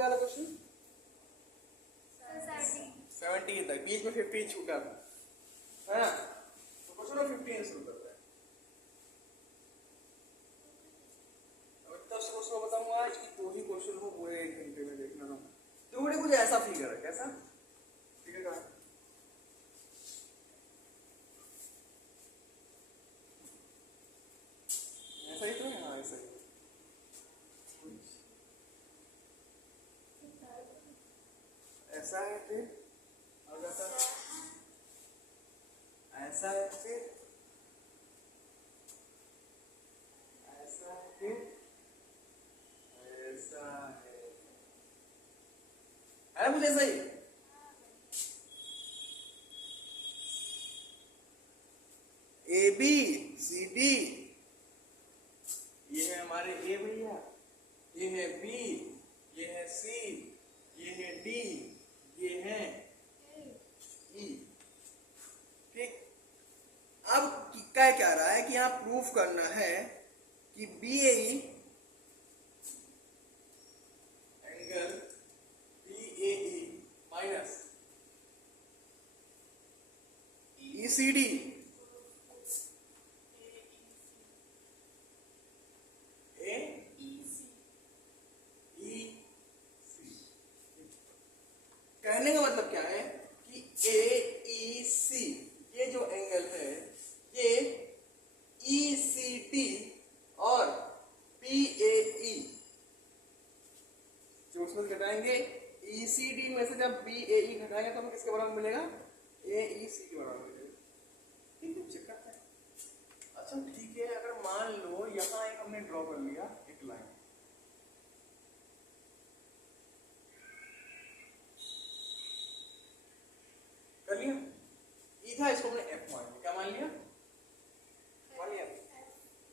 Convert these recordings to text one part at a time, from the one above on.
गया था क्वेश्चन? 17 तक, बीच में 15 छूटा था, है ना? तो क्वेश्चन 15 शुरू करते हैं। अब इतना स्लो बताऊंगा आज कि 2 ही क्वेश्चन हो पूरे 1 घंटे में, देखना ना। तो बड़े कुछ ऐसा फिगर है, कैसा फिगर का? ऐसा ही तो है, हाँ ऐसा ही। ऐसा है फिर, और ऐसा ऐसा है फिर, ऐसा है फिर, ऐसा है मुझे सही। ए बी सी डी, ये है हमारे ए भैया, ये है बी, ये है सी, ये है डी, ये है ई। ठीक, अब क्या कह रहा है कि यहां प्रूफ करना है कि B A angle B A minus E C D कहने का मतलब क्या है कि ए ई सी ये जो एंगल है ये ई सी डी और पी ए ई जो उसमें घटाएंगे ई सी डी में से जब बी ए ई घटाएंगे तो हमें किसके बराबर मिलेगा? ए ई सी के बराबर मिलेगा। ठीक है, चेक करते हैं। अच्छा ठीक है, अगर मान लो यहाँ एक हमने ड्रॉ कर लिया एक लाइन, कर लिया, ई था, इसको हमने एफ मान लिया। क्या मान लिया? मान लिया।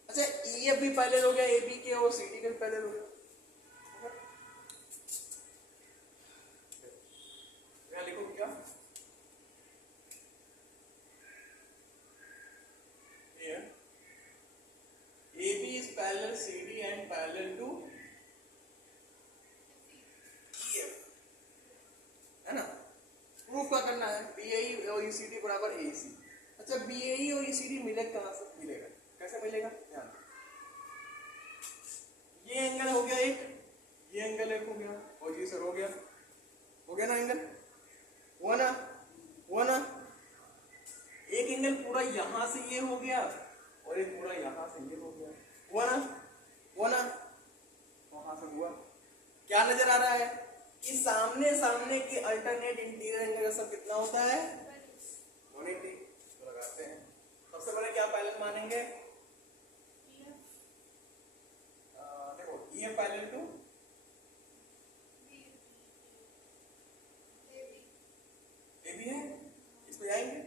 अच्छा ई एफ भी पहले हो गया ए बी के और सी डी के भी पहले हो गया। यहाँ लिखो क्या? A B is parallel C D and parallel to E F, है ना? प्रूफ क्या करना है? बी ए ई और ई सी डी बराबर ए सी। अच्छा बी ए ई और ई सी डी मिले कहां से मिलेगा? कैसे मिलेगा? ध्यान, ये एंगल हो गया एक, ये एंगल एक हो गया, और ये सर हो गया ना एंगल, हुआ ना? हुआ ना? एक एंगल पूरा यहां से ये हो गया और एक पूरा यहां से ये हो गया, हुआ ना? हुआ ना? वहां से हुआ। क्या नजर आ रहा है कि सामने सामने की अल्टरनेट इंटीरियर एंगल का सब कितना होता है? 180। तो लगाते हैं। सबसे पहले क्या पैरेलल मानेंगे? देखो ये पैरेलल टू ए बी है, इस पे आएंगे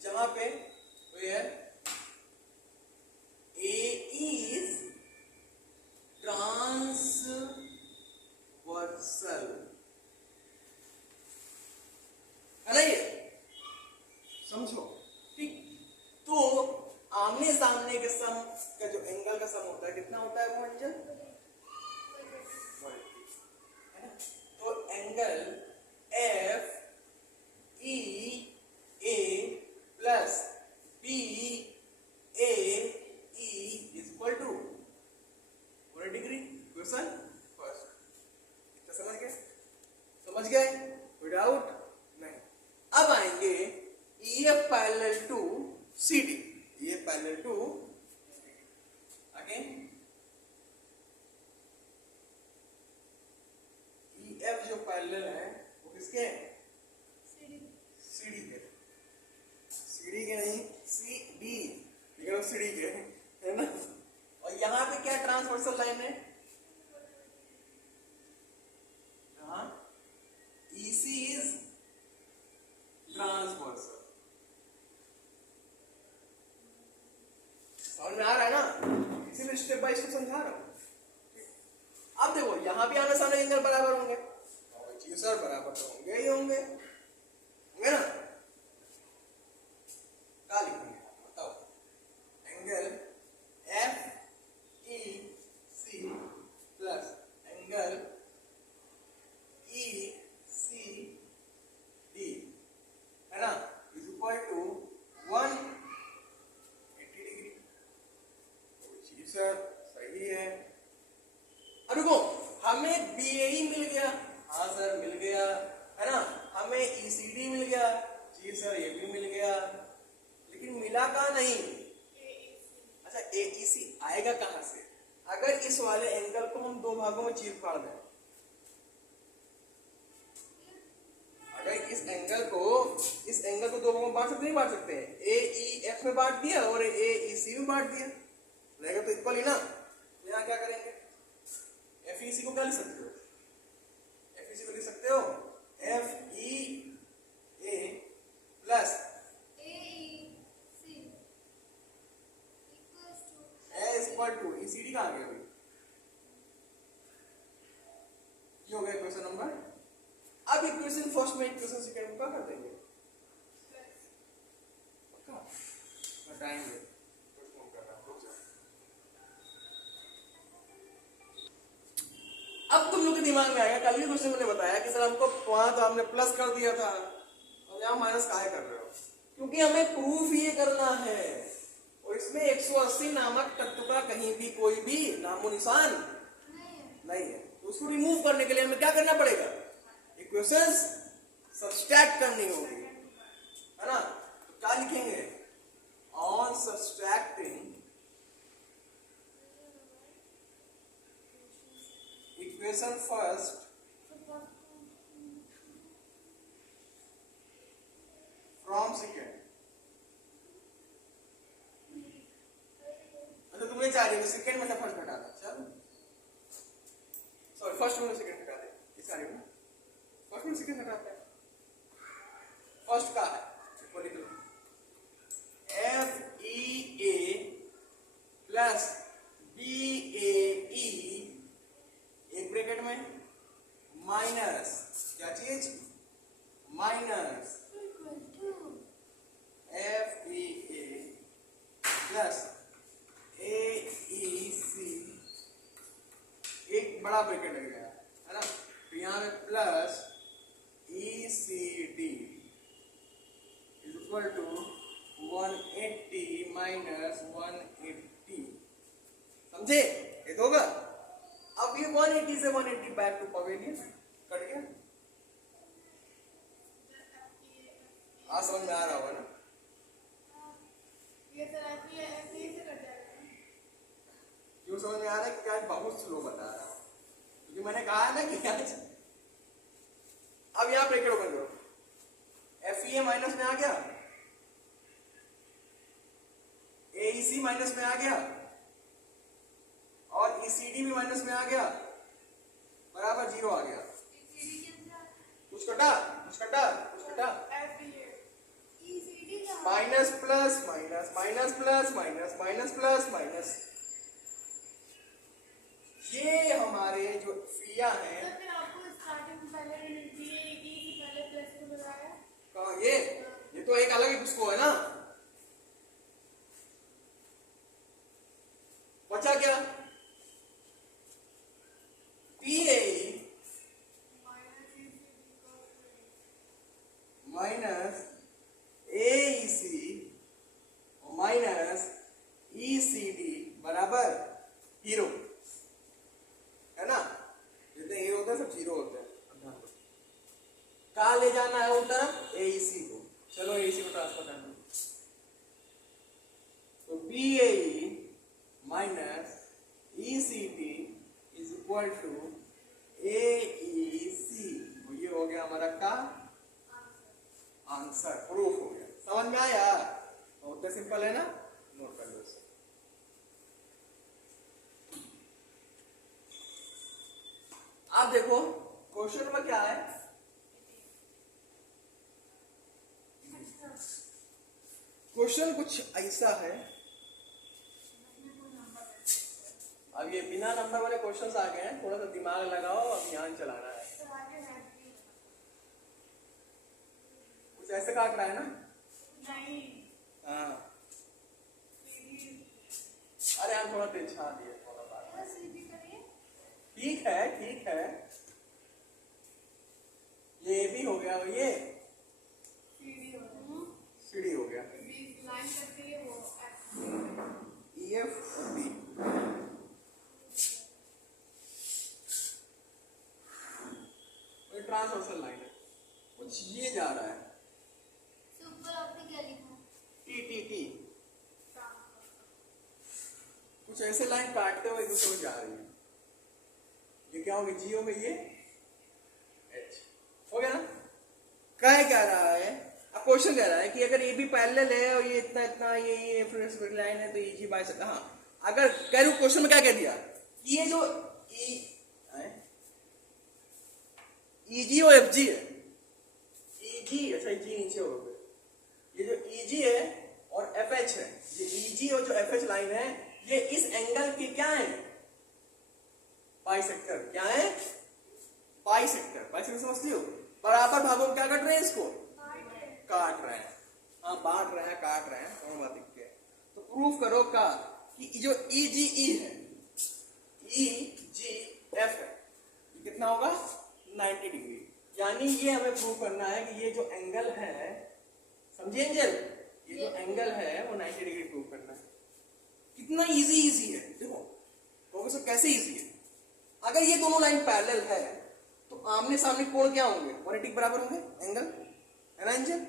जहां पे वेयर ए इज ट्रांसवर्सल, है ना? ये समझो, ठीक? तो आमने सामने के सम का जो एंगल का सम होता है कितना होता है वो अंजल? है ना? तो angle F E A plus B A E is equal to 180 degree. Question first, इतना समझ गए? समझ गए? कोई डाउट नहीं। अब आएंगे E F parallel to C D, ये parallel to again E F जो पैरेलल है वो किसके हैं? सीडी के नहीं, सी डी, लेकिन सीडी के है ना? और यहाँ पे क्या ट्रांसवर्सल लाइन है? यहाँ ईसी इज ट्रांसवर्सल। समझ में आ रहा है ना? इसीलिए स्टेप बाय स्टेप समझा रहा हूँ। अब देखो यहाँ भी आने सामने एंगल बराबर होंगे, जी सर बराबर तो होंगे ही होंगे ना? क्या लिखेंगे बताओ? Angle F E C plus angle हमें BAE मिल गया, हाँ सर मिल गया, है ना। हमें ECD मिल गया, जी सर ये भी मिल गया, लेकिन मिला कहाँ नहीं। अच्छा AEC आएगा कहाँ से? अगर इस वाले एंगल को हम दो भागों में चीर फाड़ दें, अगर इस एंगल को दो भागों में बांट सकते, नहीं बांट सकते हैं, AEF में बांट दिया और AEC में बांट दिया, रहेगा तो इक्वल ही ना। तो यहाँ क्या करेंगे, FEC को क्या लिख सकते हो, FEC को लिख सकते हो FEA प्लस ECD कहाँ आ गया भाई, ये हो गया क्वेश्चन नंबर। अब इक्वेशन फर्स्ट में इक्वेशन सेकंड में क्या कर देंगे, बताएंगे। अब तुम लोग के दिमाग में आएगा, कल भी क्वेश्चन मैंने बताया कि सर हमको वहां तो आपने प्लस कर दिया था और यहाँ माइनस काहे कर रहे हो, क्योंकि हमें प्रूफ ये करना है और इसमें 180 नामक तत्व का कहीं भी कोई भी नामो निशान नहीं है। तो उसको रिमूव करने के लिए हमें क्या करना पड़ेगा, इक्वेशंस सब्सट्रैक्ट करनी होगी, है ना। तो क्या लिखेंगे, on subtracting equation first from second. अच्छा तुमने चाह रही हो सेकेंड में से फर्स्ट हटा दो, चलो सॉरी फर्स्ट में सेकेंड हटा दे, इस आ रही हो ना, फर्स्ट में सेकेंड हटाते हैं। फर्स्ट का है FEA प्लस BAE एक ब्रैकेट में माइनस क्या चीज, माइनस FEA प्लस AEC एक बड़ा ब्रैकेट लग गया, है ना। तो यहाँ पे plus ECD is equal to 180 minus 180, समझे, ये होगा। अब ये 180 से 180 बैक टू पवेलियन कट गया, आज समझ में आ रहा होगा ना। क्यों समझ में आ रहा है, क्योंकि आज बहुत स्लो बता रहा हूं, क्योंकि मैंने कहा है ना कि आज। अब यहाँ ब्रैकेट ओपन करो, FEA माइनस में आ गया, AEC माइनस में आ गया और ECD भी माइनस में आ गया, बराबर 0 आ गया। कुछ कटा, कुछ कटा, कुछ कटा, minus plus minus, minus plus minus, minus plus minus, ये हमारे जो फिया हैं। कहाँ ये तो एक अलग ही उसको है ना। बचा क्या, PAE minus AEC minus ECD बराबर 0, है ना। जितने ये होते हैं सब 0 होते हैं। कहाँ ले जाना है वो तरफ, AEC को, चलो AEC को ट्रांसफर करना। तो BAE minus ECD is equal to AEC, ये हो गया हमारा का आंसर, प्रूफ हो गया। समझ में आया, बहुत सिंपल है ना, नोट कर लो इसे। आप देखो क्वेश्चन में क्या है, क्वेश्चन कुछ ऐसा है। अब ये बिना नंबर वाले क्वेश्चंस आ गए हैं, थोड़ा सा दिमाग लगाओ, अब ध्यान चलाना है। कुछ ऐसे काट रहा है ना, नहीं, हाँ, अरे हम थोड़ा तेज छा दिए, थोड़ा बात, ठीक है, ठीक है, ये भी हो गया, ये सीढ़ी हो गया, EF B। ट्रांसवर्सल लाइन है, कुछ ये जा रहा है, सुपर ऑप्टिक क्या लिखा? टी टी टी, कुछ ऐसे लाइन काटते हुए एक दूसरे को जा रही है। ये क्या होगी? जी होगी, ये एच हो गया ना। कह रहा है, अब क्वेश्चन कह रहा है कि अगर ये भी पैरेलल है और ये इतना इतना ये लाइन है तो ये जी बाई सकता। हाँ, अगर कह रहा हूं क्वेश्चन में क्या कह दिया कि ये जो ईजी और एफ जी है, ईजी, अच्छा ईजी नीचे हो गया, ये जो ईजी है और एफ एच है, ये ईजी और जो एफ एच लाइन है ये इस एंगल के क्या है? बाइसेक्टर। क्या है? बाइसेक्टर। बाइसेक्टर समझती हो? बराबर भागों में क्या कट रहे हैं? इसको काट रहे हैं। हाँ, बांट रहे हैं, काट रहे हैं, दोनों बात दिखती है। तो प्रूफ करो का कि जो ई जी ई है, ई जी एफ है, ये कितना होगा? 90 डिग्री। यानी ये हमें प्रूव करना है कि ये जो एंगल है, समझिए एंजल, ये जो एंगल है वो 90 डिग्री प्रूव करना है। कितना इजी है, देखो प्रोफेसर कैसे इजी है। अगर ये दोनों लाइन पैरेलल है तो आमने सामने कोण क्या होंगे? 180 बराबर होंगे एंगल, है ना एंजल?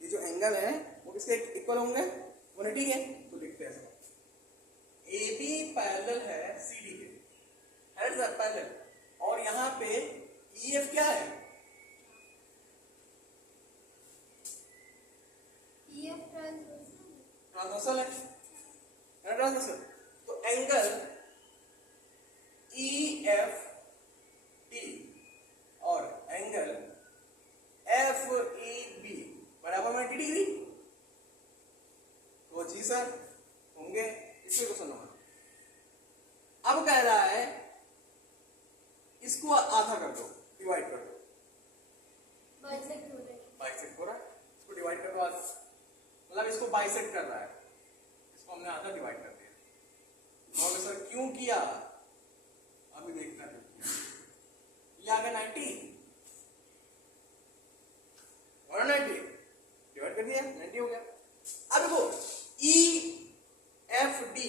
ये जो एंगल है वो किसके इक्वल होंगे? 180 के। तो लिखते हैं ए बी पैरेलल है सी डी के, है ना पैरेलल, और यहाँ पे ई एफ क्या है? ट्रांसवर्सल है, ट्रांसवर्सल। तो एंगल ई एफ डी और एंगल एफ ई बी बराबर 90 डिग्री। तो जी सर होंगे। इसमें क्वेश्चन नंबर, अब कह रहा है इसको आधा कर दो, डिवाइड कर दो, बाइसेक्ट हो रहा है, इसको डिवाइड कर दो आधा, मतलब इसको बाइसेक्ट कर रहा है, इसको हमने आधा डिवाइड कर दिया। और सर क्यों किया? अभी देखना है। ये आ गया 90 और 90 डिवाइड कर दिया, 90 हो गया। अब देखो ई एफ डी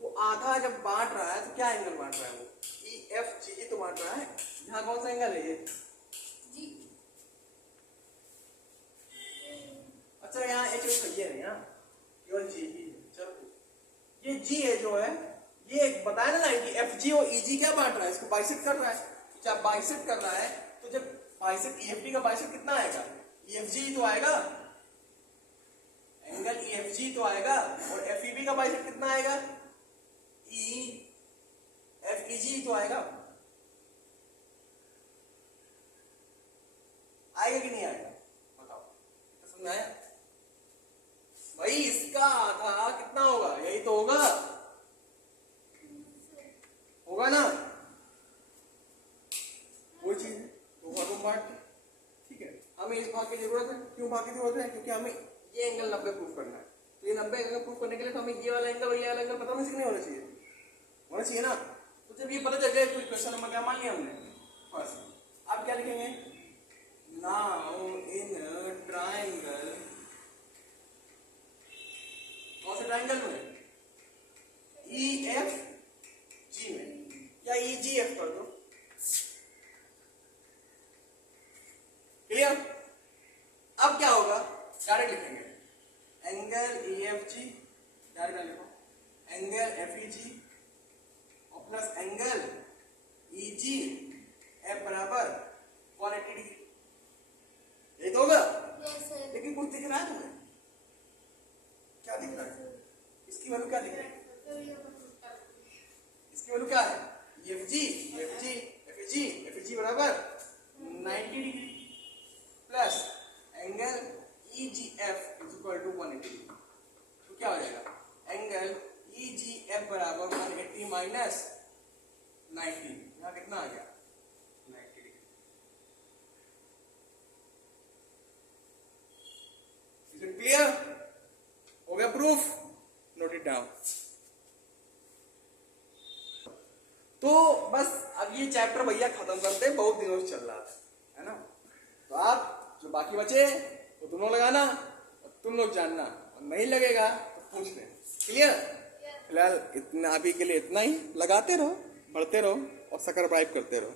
वो आधा जब बांट रहा है तो क्या एंगल बांट रहा है? वो ई एफ जी तो बांट रहा है। यहाँ कौन सा एंगल है? ये जी। अच्छा, यहाँ एच सही है नहीं, केवल जी ही। चलो ये जी है जो है, ये बताया ना कि एफ जी और ई जी क्या बांट रहा है? इसको बाइसेक्ट कर रहा है। जब बाइसेक्ट कर रहा है तो जब बाइसेक्ट ई एफ डी का बाइसेक्ट कितना आएगा? ई एफ जी तो आएगा, एंगल ई एफ जी तो आएगा, और एफ ई बी का बाइसेक्ट कितना आएगा? ई एफ ई जी तो आएगा। आएगा कि नहीं आएगा? बताओ, तो समझ में आया भाई? इसका आधा कितना होगा? यही तो होगा, होगा ना? वही चीज है, दो भागों में बांट। ठीक है, हमें इस भाग की जरूरत है। क्यों भाग की जरूरत है? क्योंकि हमें ये एंगल 90 प्रूफ करना है। तो ये 90 एंगल प्रूफ करने के लिए तो हमें ये वाला एंगल और ये वाला एंगल पता नहीं होना चाहिए, होना चाहिए ना। तो जब ये पता चल जाए, कोई क्वेश्चन नंबर क्या मान लिया हमने बस। अब क्या लिखेंगे? नाउ इन ट्राइंगल, कौन से ट्राइंगल में? ई एफ जी में, या ई जी एफ कर दो। क्लियर? अब क्या होगा? डायरेक्ट लिखेंगे angle E F G, direct लिखो एंगल एफ ई जी और plus angle E G F बराबर 180 डिग्री। ये तो होगा। लेकिन कुछ दिख रहा है तुम्हें? क्या दिख रहा है? इसकी वैल्यू क्या दिख रही है? इसकी वैल्यू क्या है? F G, F G, F G, F G बराबर 90 degree plus angle E G F is equal to 180 degree. तो क्या हो जाएगा? एंगल ई जी एफ बराबर 180 माइनस 90। यहाँ कितना आ गया? 90 डिग्री। Is it clear? हो गया प्रूफ? Note it down. तो बस अब ये चैप्टर भैया खत्म करते, बहुत दिनों से चल रहा था, है ना? तो आप जो बाकी बचे वो तुम लोग लगाना और तुम लोग जानना, और नहीं लगेगा तो पूछ ले। क्लियर? फिलहाल इतना अभी के लिए इतना ही। लगाते रहो, बढ़ते रहो और सब्सक्राइब करते रहो।